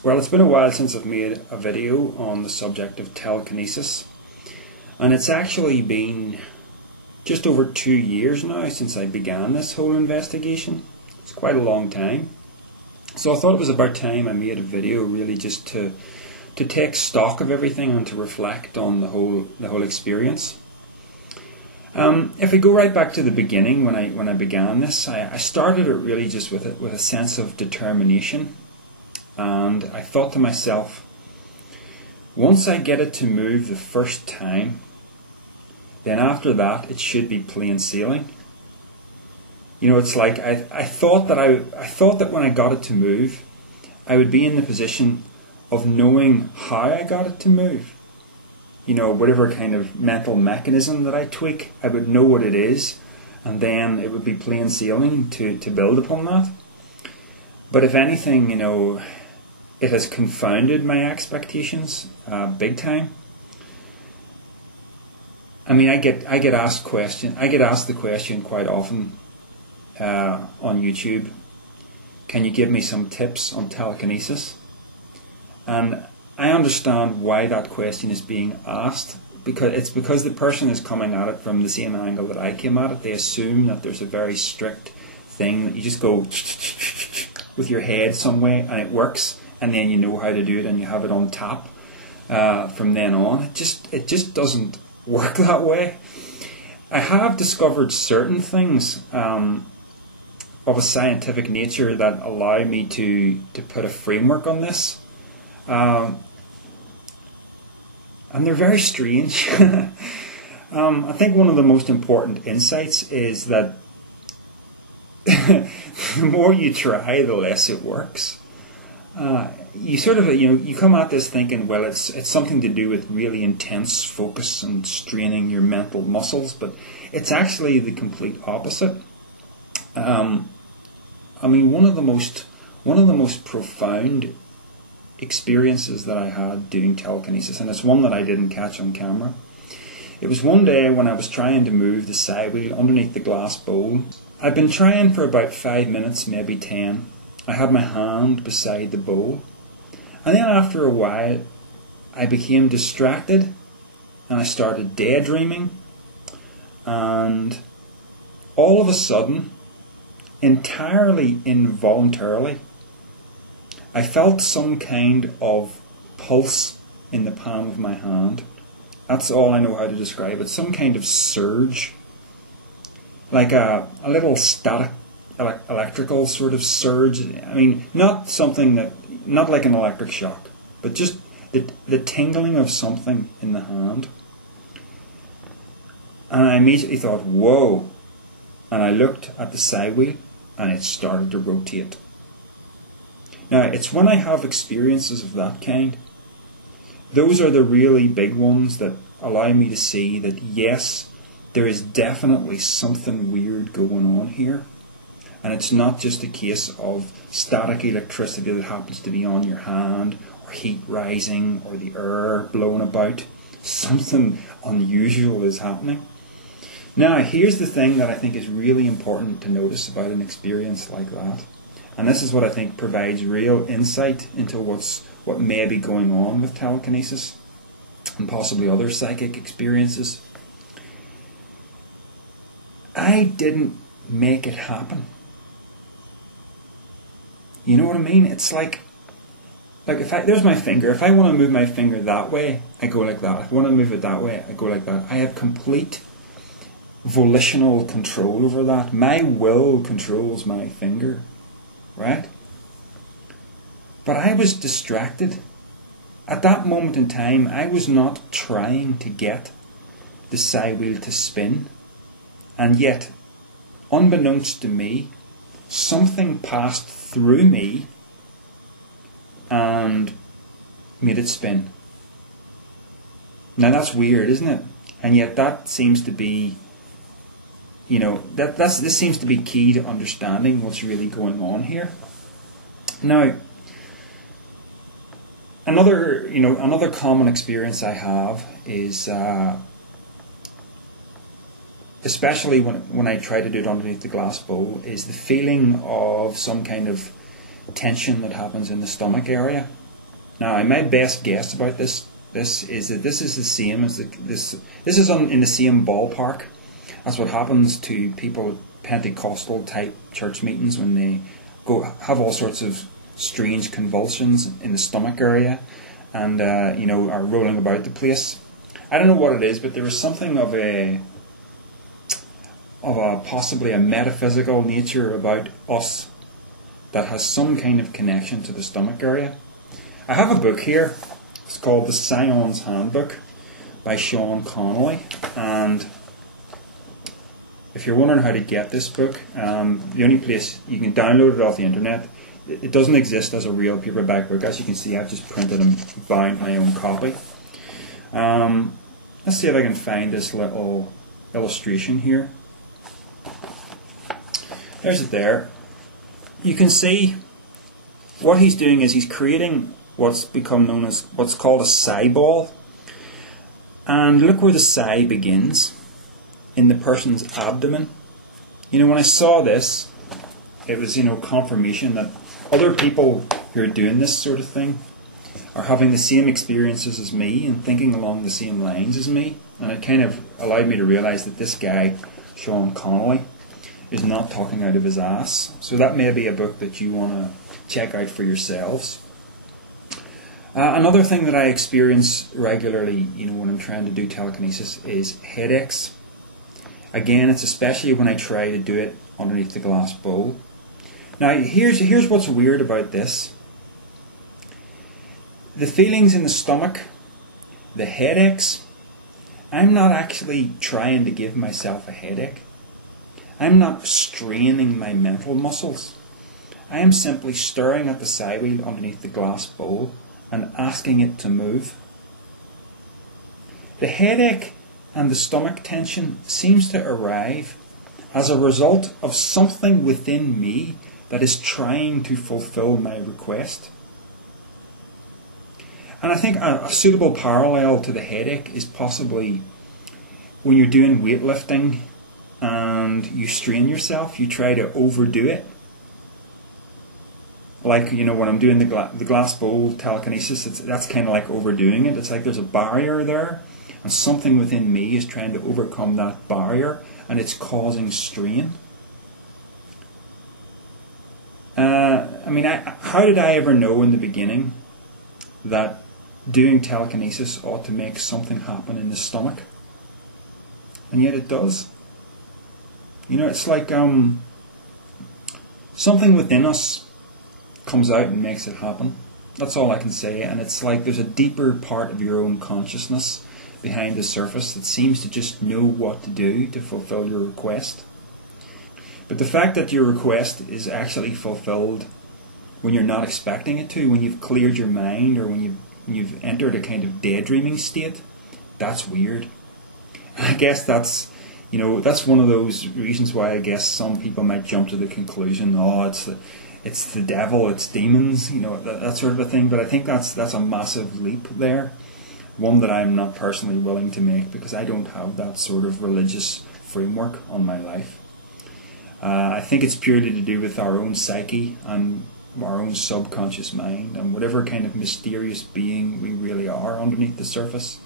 Well, it's been a while since I've made a video on the subject of telekinesis, and it's actually been just over 2 years now since I began this whole investigation. It's quite a long time. So I thought it was about time I made a video really just to take stock of everything and to reflect on the whole experience. If we go right back to the beginning, when I began this, I started it really just with a sense of determination. And I thought to myself, once I get it to move the first time, then after that it should be plain sailing. You know, it's like I thought that when I got it to move, I would be in the position of knowing how I got it to move. You know, whatever kind of mental mechanism that I tweak, I would know what it is, and then it would be plain sailing to build upon that. But if anything, you know, it has confounded my expectations big time. I mean, I get asked the question quite often on YouTube. Can you give me some tips on telekinesis? And I understand why that question is being asked, because the person is coming at it from the same angle that I came at it. They assume that there's a very strict thing that you just go with your head some way and it works, and then you know how to do it and you have it on tap from then on. It just doesn't work that way. I have discovered certain things of a scientific nature that allow me to put a framework on this. And they're very strange. I think one of the most important insights is that the more you try, the less it works. You come at this thinking, well, it's something to do with really intense focus and straining your mental muscles, but it's actually the complete opposite. I mean, one of the most profound experiences that I had doing telekinesis, and it's one that I didn't catch on camera. It was one day when I was trying to move the side wheel underneath the glass bowl. I'd been trying for about 5 minutes, maybe 10. I had my hand beside the bowl, and then after a while I became distracted and I started daydreaming, and all of a sudden, entirely involuntarily, I felt some kind of pulse in the palm of my hand. That's all I know how to describe it. Some kind of surge, like a little static electrical sort of surge. I mean, not like an electric shock, but just the tingling of something in the hand. And I immediately thought, whoa. And I looked at the side wheel and it started to rotate. Now, it's when I have experiences of that kind, those are the really big ones that allow me to see that, yes, there is definitely something weird going on here. And it's not just a case of static electricity that happens to be on your hand, or heat rising, or the air blowing about. Something unusual is happening. Now, here's the thing that I think is really important to notice about an experience like that. And this is what I think provides real insight into what may be going on with telekinesis and possibly other psychic experiences. I didn't make it happen. You know what I mean? It's like there's my finger. If I want to move my finger that way, I go like that. If I want to move it that way, I go like that. I have complete volitional control over that. My will controls my finger. Right? But I was distracted. At that moment in time, I was not trying to get the side wheel to spin. And yet, unbeknownst to me, something passed through me and made it spin. Now that's weird, isn't it? And yet that seems to be, you know, this seems to be key to understanding what's really going on here. Now, another common experience I have is, especially when I try to do it underneath the glass bowl, is the feeling of some kind of tension that happens in the stomach area. Now, my best guess about this is that this is the same as this is in the same ballpark as what happens to people at Pentecostal type church meetings when they have all sorts of strange convulsions in the stomach area and are rolling about the place. I don't know what it is, but there is something of a possibly a metaphysical nature about us that has some kind of connection to the stomach area. I have a book here. It's called the Psion's Handbook by Sean Connelly, and if you're wondering how to get this book, the only place you can download it off the internet. It doesn't exist as a real paperback book. As you can see, I've just printed and bound my own copy. Let's see if I can find this little illustration here. There's it there. You can see what he's doing is he's creating what's become known as what's called a psi ball. And look where the psi begins, in the person's abdomen. When I saw this, it was confirmation that other people who are doing this sort of thing are having the same experiences as me and thinking along the same lines as me. And it kind of allowed me to realize that this guy, Sean Connelly, is not talking out of his ass. So that may be a book that you want to check out for yourselves. Another thing that I experience regularly, when I'm trying to do telekinesis, is headaches. Again, it's especially when I try to do it underneath the glass bowl. Now, here's what's weird about this. The feelings in the stomach, the headaches, I'm not actually trying to give myself a headache. I'm not straining my mental muscles. I am simply staring at the psi wheel underneath the glass bowl and asking it to move. The headache and the stomach tension seems to arrive as a result of something within me that is trying to fulfill my request. And I think a suitable parallel to the headache is possibly when you're doing weightlifting and you strain yourself, you try to overdo it. Like, when I'm doing the glass bowl telekinesis, that's kind of like overdoing it. It's like there's a barrier there, and something within me is trying to overcome that barrier, and it's causing strain. How did I ever know in the beginning that doing telekinesis ought to make something happen in the stomach? And yet it does. It's like something within us comes out and makes it happen. That's all I can say. And it's like there's a deeper part of your own consciousness behind the surface that seems to just know what to do to fulfill your request. But the fact that your request is actually fulfilled when you're not expecting it to, when you've cleared your mind, or when you've entered a kind of daydreaming state, that's weird. And I guess that's one of those reasons why I guess some people might jump to the conclusion, it's the devil, it's demons, that sort of a thing. But I think that's a massive leap there, one that I'm not personally willing to make because I don't have that sort of religious framework on my life. I think it's purely to do with our own psyche and our own subconscious mind and whatever kind of mysterious being we really are underneath the surface.